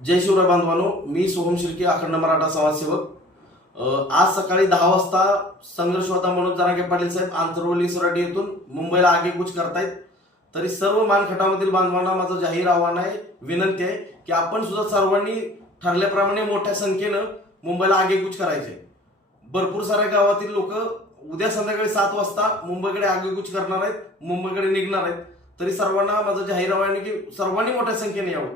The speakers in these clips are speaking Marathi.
जय शिवराय बांधवानो मी सोहम शिर्के अखंड मराठा समाजसेवक. आज सकाळी दहा वाजता संघर्ष होता मनोज जरांगे पाटील साहेब आंतरवली सोराटी येथून मुंबईला आगेकूच करतायत. तरी सर्व मानखटामधील बांधवांना माझं जाहीर आव्हान आहे विनंती आहे की आपण सुद्धा सर्वांनी ठरल्याप्रमाणे मोठ्या संख्येनं मुंबईला आगेकूच करायचे. भरपूर साऱ्या गावातील लोक उद्या संध्याकाळी सात वाजता मुंबईकडे आगेकूच करणार आहेत मुंबईकडे निघणार आहेत. तरी सर्वांना माझं जाहीर आव्हान आहे की सर्वांनी मोठ्या संख्येने यावं.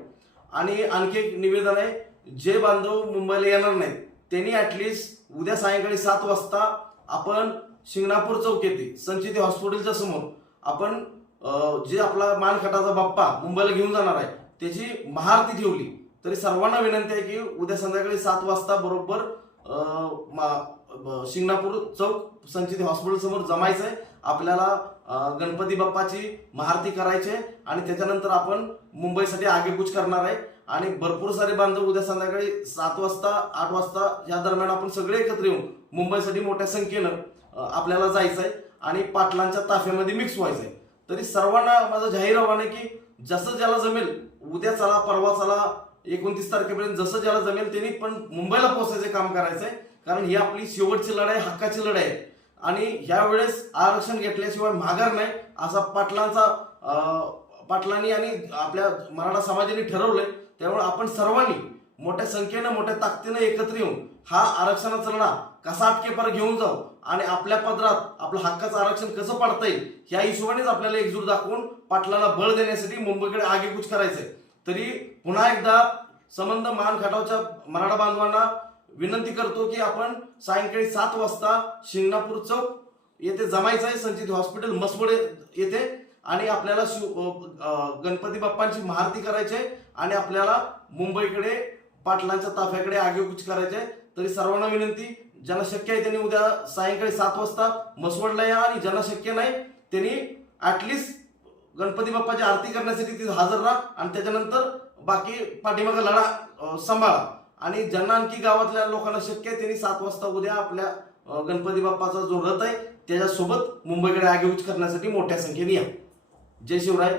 आणि आणखी एक निवेदन आहे जे बांधव मुंबईला येणार नाहीत त्यांनी ऍटलिस्ट उद्या सायंकाळी सात वाजता आपण शिंगणापूर चौक येथे संचिती हॉस्पिटलच्या समोर आपण जे आपला मानखटाचा बाप्पा मुंबईला घेऊन जाणार आहे त्याची महाआरती ठेवली. तरी सर्वांना विनंती आहे की उद्या संध्याकाळी सात वाजता बरोबर मा- शिंगणापूर चौक संचिती हॉस्पिटल समोर जमायचं आहे आपल्याला गणपती बाप्पाची महारती करायची आणि त्याच्यानंतर आपण मुंबईसाठी आगेकूच करणार आहे. आणि भरपूर सारे बांधव उद्या संध्याकाळी सात वाजता आठ वाजता या दरम्यान आपण सगळे एकत्र येऊन मुंबईसाठी मोठ्या संख्येनं आपल्याला जायचं आहे आणि पाटलांच्या ताफ्यामध्ये मिक्स व्हायचं आहे तरी सर्वांना माझं जाहीर आव्हान आहे की जसं ज्याला जमेल उद्या चला परवा चला एकोणतीस तारखेपर्यंत जसं ज्याला जमेल त्यांनी पण मुंबईला पोहोचायचं काम करायचं आहे कारण ही आपली शेवटची लढाई हक्काची लढाई आहे. आणि ह्या वेळेस आरक्षण घेतल्याशिवाय माघार नाही असा पाटलांचा पाटलांनी आणि आपल्या मराठा समाजाने ठरवलंय त्यामुळे आपण सर्वांनी मोठ्या संख्येनं मोठ्या ताकदीनं एकत्र येऊन हा आरक्षणाचा लढा कसा अटकेपार घेऊन जाऊ आणि आपल्या पदरात आपलं हक्काचं आरक्षण कसं पाडता येईल या हिशोबानेच आपल्याला एकजूट दाखवून पाटलाला बळ देण्यासाठी मुंबईकडे आगेकूच करायचंय. तरी पुन्हा एकदा संबंध मान खटावच्या मराठा बांधवांना विनंती करतो की आपण सायंकाळी सात वाजता शिंगणापूर चौक येथे जमायचं आहे. संचित हॉस्पिटल मसवडे येथे आणि आपल्याला शिव गणपती बाप्पांची महारती करायची आहे आणि आपल्याला मुंबईकडे पाटलांच्या ताफ्याकडे आगेकूच करायचे आहे. तरी सर्वांना विनंती ज्यांना शक्य आहे त्यांनी उद्या सायंकाळी सात वाजता मसवडला या आणि ज्यांना शक्य नाही त्यांनी ॲटलिस्ट गणपती बाप्पाची आरती करण्यासाठी तिथे हजर राहा आणि त्याच्यानंतर बाकी पाठीमागा लढा सांभाळा. आणि ज्यांना आणखी गावातल्या लोकांना शक्य आहे त्यांनी सात वाजता उद्या आपल्या गणपती बाप्पाचा जो रथ आहे त्याच्यासोबत मुंबईकडे आगेऊच करण्यासाठी मोठ्या संख्येने या. जय शिवराय.